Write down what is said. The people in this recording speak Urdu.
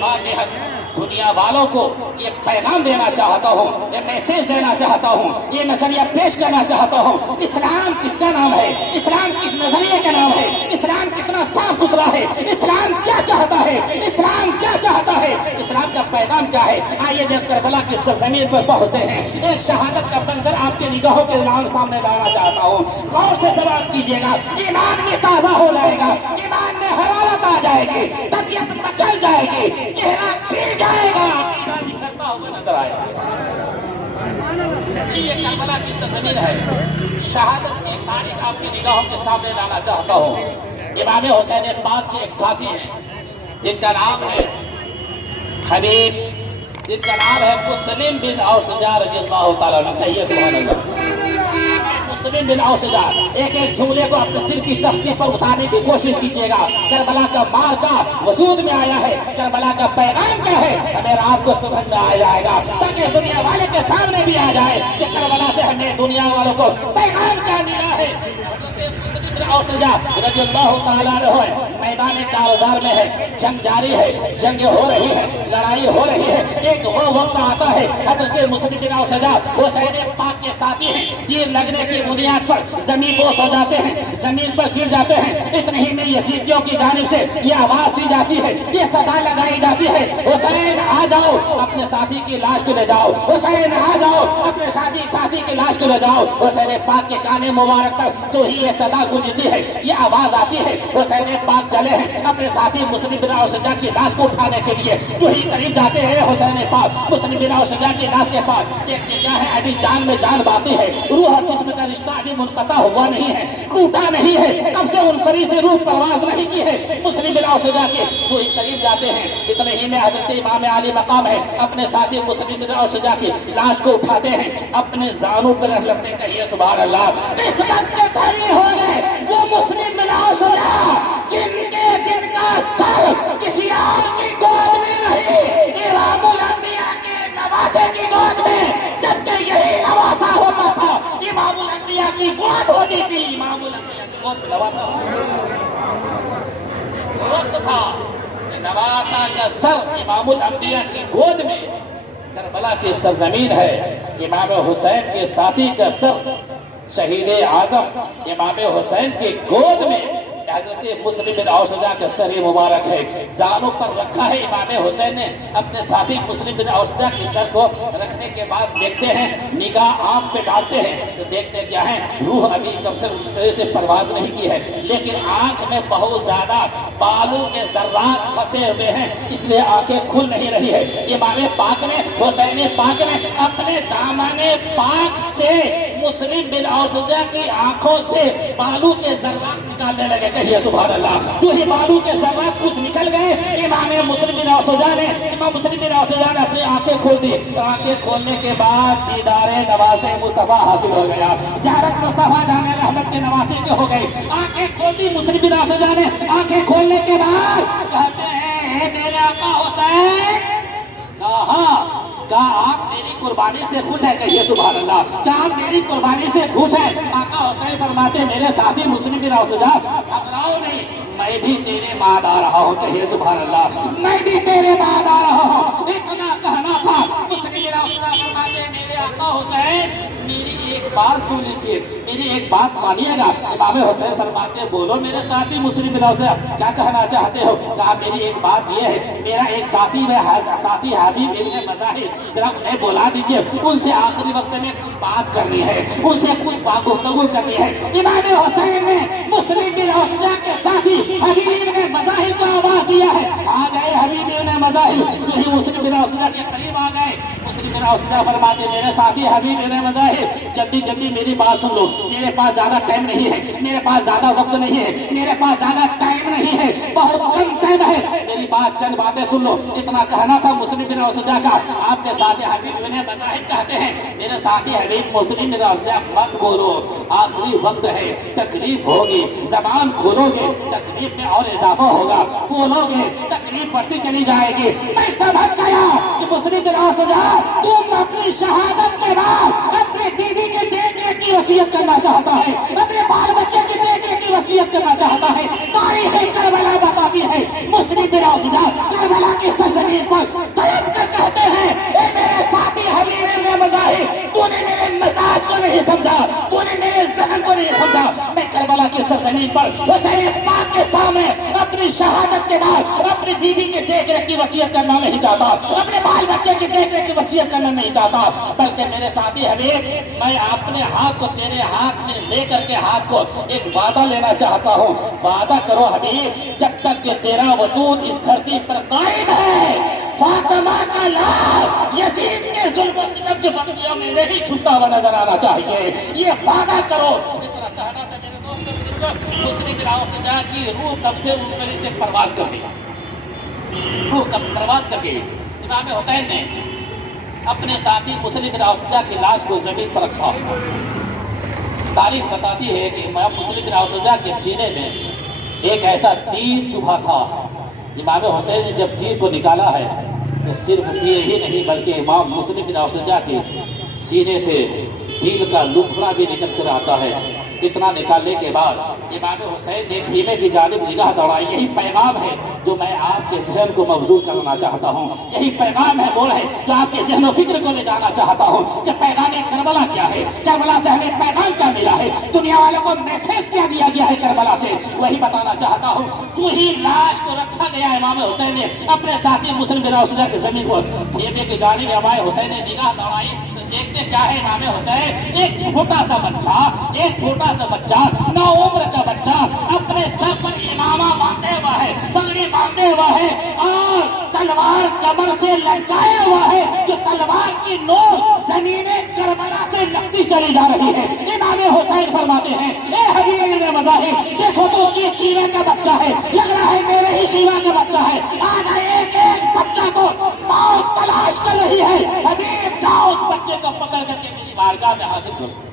فاتحہ دنیا والوں کو یہ پیغام دینا چاہتا ہوں، یہ میسیج دینا چاہتا ہوں، یہ نظریہ پیش کرنا چاہتا ہوں۔ اسلام کس کا نام ہے؟ اسلام کس نظریے کا نام ہے؟ اسلام کتنا صاف ستھرا ہے؟ اسلام کیا چاہتا ہے؟ اسلام کیا چاہتا ہے؟ اسلام کا پیغام کیا ہے؟ آئیے جب کربلا کی سرزمین پر پہنچتے ہیں، ایک شہادت کا منظر آپ کے نگاہوں کے سامنے لانا چاہتا ہوں۔ غور سے سماعت کیجیے گا، ایمان میں تازہ ہو جائے گا، ایمان میں حرارت آ جائے گی، طبیعت مچل جائے گی، چہرہ کھل جائے گا، عقیدہ نکھرتا ہوا نظر آئے گا۔ یہ کربلا کی سرزمین ہے۔ شہادت کی تاریخ آپ کی نگاہوں کے سامنے لانا چاہتا ہوں۔ امام حسین پاک کے ایک ساتھی ہیں جن کا نام ہے حبیب، جن کا نام ہے مسلم بن اوسجا رضی اللہ تعالیٰ عنہ۔ کہیے سبحان اللہ۔ مسلم بن اوسجا، ایک ایک جملے کو اپنے دل کی تختی پر اتارنے کی کوشش کیجیے گا۔ کربلا کا مارکا وجود میں آیا ہے، کربلا کا پیغام کیا ہے ہمیں رات کو سمجھ میں آ جائے گا، تاکہ دنیا والے کے سامنے بھی آ جائے کہ کربلا سے ہمیں دنیا والوں کو پیغام کیا ملا ہے۔ اوسجا رضی اللہ تعالیٰ عنہ میدان کارزار میں ہے، جنگ جاری ہے، جنگ ہو رہی ہے، لڑائی ہو رہی ہے۔ ایک وہ وقت آتا ہے حضرت مسلم بن اوسجا حسین پاک کے ساتھی ہیں، تیر لگنے کی بنیاد پر زمین بوس ہو جاتے ہیں، زمین پر گر جاتے ہیں۔ اتنے ہی میں یزیدیوں کی جانب سے یہ آواز دی جاتی ہے، یہ صدا لگائی جاتی ہے، حسین آ جاؤ اپنے ساتھی کی لاش کو لے جاؤ، حسین آ جاؤ اپنے ساتھی کی لاش کو لے جاؤ۔ حسین پاک کے کانے مبارک تک جو ہی یہ صدا گونجتی ہے، یہ آواز آتی ہے، حسین پاک چلے ہیں اپنے ساتھی مسلم بن اوسجا کی لاش کو اٹھانے کے لیے۔ جو ہی قریب جاتے ہیں حسین پاک مسلم بن اوسجا کی لاش کے پاس، دیکھتے کیا ہے ابھی جان میں جان باقی ہے، روح اور جسم کا رشتہ ابھی منقطع ہوا نہیں ہے، ٹوٹا نہیں ہے، تب سے انصری سے روح پرواز نہیں کی ہے مسلم بن اوسجا کے۔ جو ہی قریب جاتے ہیں، اتنے ہی میں حضرت امام علی مقام ہے، اپنے ساتھی مسلم بن اوسجا کی لاش کو اٹھاتے ہیں، اپنے زانوں پر رکھ لیتے ہیں۔ کہیے سبحان اللہ۔ قسمت کے دھنی ہو گئے وہ مسلم بن اوسجا جن کا سر کسی اور کی گود میں نہیں، امام الانبیاء کے نواسے کی گود میں، جبکہ یہی نواسا ہوتا تھا، امام الانبیاء کی گود ہوتی تھی، امام الانبیاء کی گود میں نواسا وقت تھا کہ نواسا کا سر امام الانبیاء کی گود میں۔ کربلا کی سرزمین ہے، امام حسین کے ساتھی کا سر شہید اعظم امام حسین کی گود میں حضرت مسلم بن اوسجا کا سر مبارک ہے، جانوں پر رکھا ہے امام حسین نے اپنے ساتھی مسلم بن اوسجا کے سر کو رکھنے کے بعد دیکھتے ہیں، نگاہ آنکھ پہ ڈالتے ہیں تو دیکھتے کیا ہے، روح ابھی کب سے پرواز نہیں کی ہے، لیکن آنکھ میں بہت زیادہ بالوں کے ذرات پھنسے ہوئے ہیں، اس لیے آنکھیں کھل نہیں رہی ہے۔ امام پاک نے حسین پاک نے اپنے دامن پاک سے مسلم بن اوسجا کی آنکھوں سے بالوں کے ذرات نکالنے لگے۔ کہیے سبحان اللہ۔ جو ہی بالوں کے ذرات کچھ نکل گئے، امام مسلم بن اوسجا نے اپنی آنکھیں کھول دی۔ آنکھیں کھولنے کے بعد دیدار نواز مصطفیٰ حاصل ہو گیا، زیارت مصطفیٰ جان رحمت کے نواسے کے ہو گئی۔ آنکھیں کھول دی مسلم بن اوسجا نے، آنکھیں کھولنے کے بعد کہتے ہیں اے میرے آقا حسین، کہا آپ میری قربانی سے خوش ہیں؟ کہیے سبحان اللہ۔ کیا آپ میری قربانی سے خوش ہیں؟ آقا حسین فرماتے میرے ساتھی مسلم بن اوسجا گھبراؤ نہیں، میں بھی تیرے بعد آ رہا ہوں۔ کہیے سبحان اللہ، میں بھی تیرے بعد آ رہا ہوں۔ اتنا کہنا تھا، مسلم بن اوسجا فرماتے میرے آقا حسین میری ایک بات سن لیجیے، میری ایک بات مانیے گا۔ امام حسین فرماتے بولو میرے ساتھی مسلم بن اوسجا کیا کہنا چاہتے ہو؟ کہا میری ایک بات یہ ہے، میرا ایک ساتھی حبیب ابن مظاہر، ذرا انہیں بلا دیجیے، ان سے آخری وقت میں کچھ بات کرنی ہے، ان سے کچھ بات گفتگو کرنی ہے۔ امام حسین نے مسلم بن اوسجا کے ساتھی حبیب ابن مظاہر کو آواز دیا ہے، آ گئے حبیب ابن مظاہر۔ جو ہی مسلم بن اوسجا کے قریب آ گئے، مسلم بن اوسجا فرماتے میرے ساتھی حبیب ابن مظاہر جلدی جلدی میری بات سن لو، میرے پاس زیادہ ٹائم نہیں ہے، میرے پاس زیادہ وقت نہیں ہے، میرے پاس زیادہ ٹائم نہیں ہے، بہت کم ٹائم ہے، میری بات چند باتیں سن لو۔ اتنا کہنا تھا مسلم بن اوسجا کا۔ آپ کے ساتھی حبیب ابن مظاہر کہتے ہیں میرے ساتھی حبیب مسلم بن اوسجا مت بولو، آخری وقت ہے، تکلیف ہوگی، زبان کھولو گے تکلیف میں اور اضافہ ہوگا، بولو گے تکلیف بڑھتی چلی جائے گی۔ میں سمجھ گیا کہ مسلم بن اوسجا تم اپنی شہادت کے بعد اپنے بیوی کے دیکھ ریکھ کی وصیت کرنا چاہتا ہے، اپنے بال بچے کی دیکھ ریکھ کی وصیت کرنا چاہتا ہے. تاریخ کربلا بتاتی ہے مسلم بن اوسجا کربلا کی سرزمین پر تڑپ کر کہتے ہیں اے میرے ساتھی حبیب ابن مظاہر، تو نے میرے مزاج کو نہیں سمجھا، تو نے میرے ذہن کو نہیں سمجھا. میں کربلا کی سرزمین پر حسین پاک کے سامنے اپنی شہادت کے بعد اپنی بیوی کے دیکھ ریکھ کی وصیت کرنا نہیں چاہتا، اپنے بال بچے کی دیکھ ریکھ کی وصیت کرنا نہیں چاہتا، بلکہ میرے ساتھی حبیب میں اپنے ہاتھ کو تیرے ہاتھ میں لے کر کے ہاتھ کو ایک وعدہ لینا چاہتا ہوں. وعدہ کرو حبیب، جب تک کہ تیرا وجود اس دھرتی پر قائم ہے فاطمہ کا لال یزید کے ظلم و ستم کی بدلیوں میں نہیں چھپتا ہوا نظر آنا چاہیے. یہ وعدہ کرو. اتنا کہنا تھا میرے دوست مسلم بن اوسجا کی روح تب سے منقری سے پرواز کر گئی. روح کا پرواز کر گئی. امام حسین نے اپنے ساتھی مسلم بن اوسجا کی لاش کو زمین پر رکھا. تاریخ بتاتی ہے کہ امام مسلم بن اوسجا کے سینے میں ایک ایسا تیر چبھا تھا. امام حسین نے جب تیر کو نکالا ہے تو صرف تیر ہی نہیں بلکہ امام مسلم بن اوسجا کے سینے سے دل کا لکھڑا بھی نکل کر آتا ہے. اتنا نکالنے کے بعد امام حسین نے خیمے کی جانب نگاہ دوڑائی. یہی پیغام ہے جو میں آپ کے ذہن کو مبذول کرنا چاہتا ہوں. یہی پیغام ہے وہ ہے جو آپ کے ذہن و فکر کو لے جانا چاہتا ہوں کہ پیغام کربلا کیا ہے، کربلا سے ہمیں پیغام کیا ملا ہے، دنیا والوں کو میسج کیا دیا گیا ہے کربلا سے، وہی بتانا چاہتا ہوں. تو ہی لاش کو رکھا گیا. امام حسین نے اپنے ساتھی مسلم بن اوسجا کی زمین پر خیمے کی جانب امام حسین نے نگاہ دوڑائی تو دیکھتے کیا ہے امام حسین، ایک چھوٹا سا بچہ 9 عمر کا بچہ اپنے سر پر امامہ باندھے ہوا ہے، پگڑی باندھے ہوا ہے اور تلوار کمر سے لٹکایا ہوا ہے جو تلوار کی نوک زمین کربلا سے لگتی چلی جا رہی ہے. امام حسین فرماتے ہیں اے حبیب ابن مظاہر، دیکھو تو کس قیمے کا بچہ ہے، لگ رہا ہے میرے ہی قیمے کا بچہ ہے. آج ایک ایک بچہ کو موت تلاش کر رہی ہے. حبیب جاؤ اس بچے کو پکڑ کر کے میری بارگاہ میں حاضر کرو.